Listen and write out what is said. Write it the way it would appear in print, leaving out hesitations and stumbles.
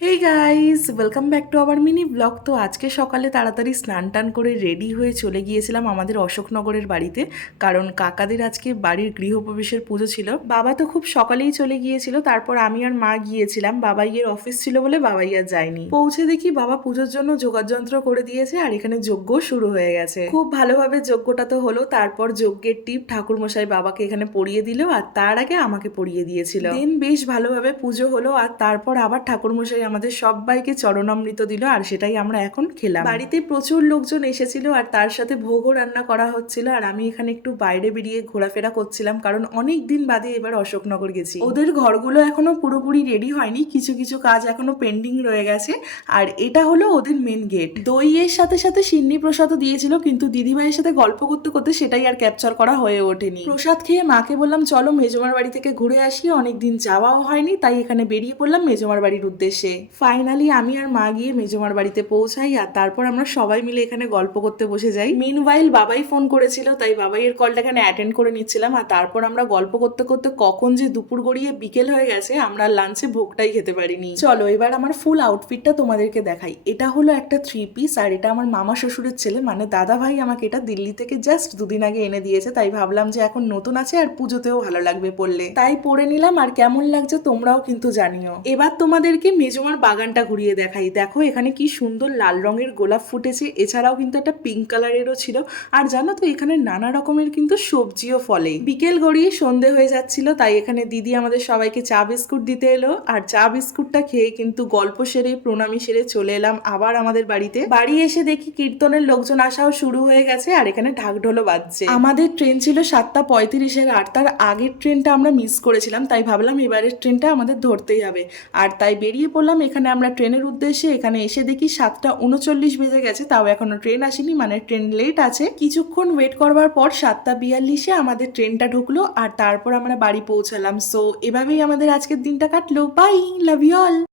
Hey guys, welcome back to our mini blog. তো আজকে সকালে তাড়াতাড়ি স্নান টান করে রেডি হয়ে চলে গিয়েছিলাম আমাদের অশোকনগরের বাড়িতে, কারণ কাকাদের আজকে বাড়ির গৃহপ্রবেশের পুজো ছিল। বাবা তো খুব সকালেই চলে গিয়েছিল, তারপর আমি আর মা গিয়েছিলাম। বাবাইয়ের অফিস ছিল বলে বাবাই আর যায়নি। পৌঁছে দেখি বাবা পুজোর জন্য যোগাযন্ত্র করে দিয়েছে আর এখানে যজ্ঞ শুরু হয়ে গেছে। খুব ভালোভাবে যজ্ঞটা তো হলো। তারপর যজ্ঞের টিপ ঠাকুরমশাই বাবাকে এখানে পরিয়ে দিল আর তার আগে আমাকে পরিয়ে দিয়েছিল। দিন বেশ ভালোভাবে পুজো হলো আর তারপর আবার ঠাকুরমশাই আমাদের সবাইকে চরণামৃত দিল আর সেটাই আমরা এখন খেলাম। বাড়িতে প্রচুর লোকজন এসেছিল আর তার সাথে ভোগও রান্না করা হচ্ছিল। আর আমি এখানে একটু বাইরে বেরিয়ে ঘোরাফেরা করছিলাম, কারণ অনেক দিন বাদে এবার অশোকনগর গেছি। ওদের ঘরগুলো এখনো পুরোপুরি রেডি হয়নি, কিছু কিছু কাজ এখনো পেন্ডিং রয়ে গেছে। আর এটা হলো ওদের মেন গেট। দইয়ের সাথে সাথে সিন্নি প্রসাদও দিয়েছিল, কিন্তু দিদিভাইয়ের সাথে গল্প করতে করতে সেটাই আর ক্যাপচার করা হয়ে ওঠেনি। প্রসাদ খেয়ে মাকে বললাম চলো মেজমার বাড়ি থেকে ঘুরে আসি, অনেকদিন যাওয়াও হয়নি, তাই এখানে বেরিয়ে পড়লাম মেজমার বাড়ির উদ্দেশ্যে। ফাইনালি আমি আর মা গিয়ে মেজমার বাড়িতে পৌঁছাই আর তারপর আমরা সবাই মিলে এখানে গল্প করতে বসে যাই। মিনওয়াইল বাবাই ফোন করেছিল, তাই বাবাইয়ের কলটা এখানে অ্যাটেন্ড করে নিচ্ছিলাম। আর তারপর আমরা গল্প করতে করতে কখন যে দুপুর গড়িয়ে বিকেল হয়ে গেছে, আমরা লাঞ্চে ভোগটাই খেতে পারিনি। চলো এবার আমার ফুল আউটফিটটা তোমাদেরকে দেখাই। এটা হলো একটা 3 পিস আর এটা আমার মামা শ্বশুরের ছেলে মানে দাদা ভাই আমাকে এটা দিল্লি থেকে জাস্ট দুদিন আগে এনে দিয়েছে, তাই ভাবলাম যে এখন নতুন আছে আর পুজোতেও ভালো লাগবে পরলে, তাই পরে নিলাম। আর কেমন লাগছে তোমরাও কিন্তু জানিও। এবার তোমাদেরকে মেজমার বাগানটা ঘুরিয়ে দেখাই। দেখো এখানে কি সুন্দর লাল রঙের গোলাপ ফুটেছে, এছাড়াও কিন্তু একটা পিঙ্ক কালারেরও ছিল। আর জানো তো এখানে নানা রকমের কিন্তু সবজিও ফলে। বিকেল গড়িয়ে সন্ধে হয়ে যাচ্ছিল, তাই এখানে দিদি আমাদের সবাইকে চা বিস্কুট দিতে এলো। আর চা বিস্কুটটা খেয়ে কিন্তু গল্প সেরে প্রণামী সেরে চলে এলাম আবার আমাদের বাড়িতে। বাড়ি এসে দেখি কীর্তনের লোকজন আসাও শুরু হয়ে গেছে আর এখানে ঢাকঢোলও বাজছে। আমাদের ট্রেন ছিল 7:35 আর তার আগের ট্রেনটা আমরা মিস করেছিলাম, তাই ভাবলাম এবারের ট্রেনটা আমাদের ধরতেই হবে। আর তাই বেরিয়ে পড়লাম এখানে আমরা ট্রেনের উদ্দেশ্যে। এখানে এসে দেখি 7:39 বেজে গেছে, তাও এখনো ট্রেন আসেনি, মানে ট্রেন লেট আছে। কিছুক্ষণ ওয়েট করবার পর 7:42 আমাদের ট্রেনটা ঢুকলো আর তারপর আমরা বাড়ি পৌঁছালাম। সো এভাবেই আমাদের আজকের দিনটা কাটলো। Bye, love you all.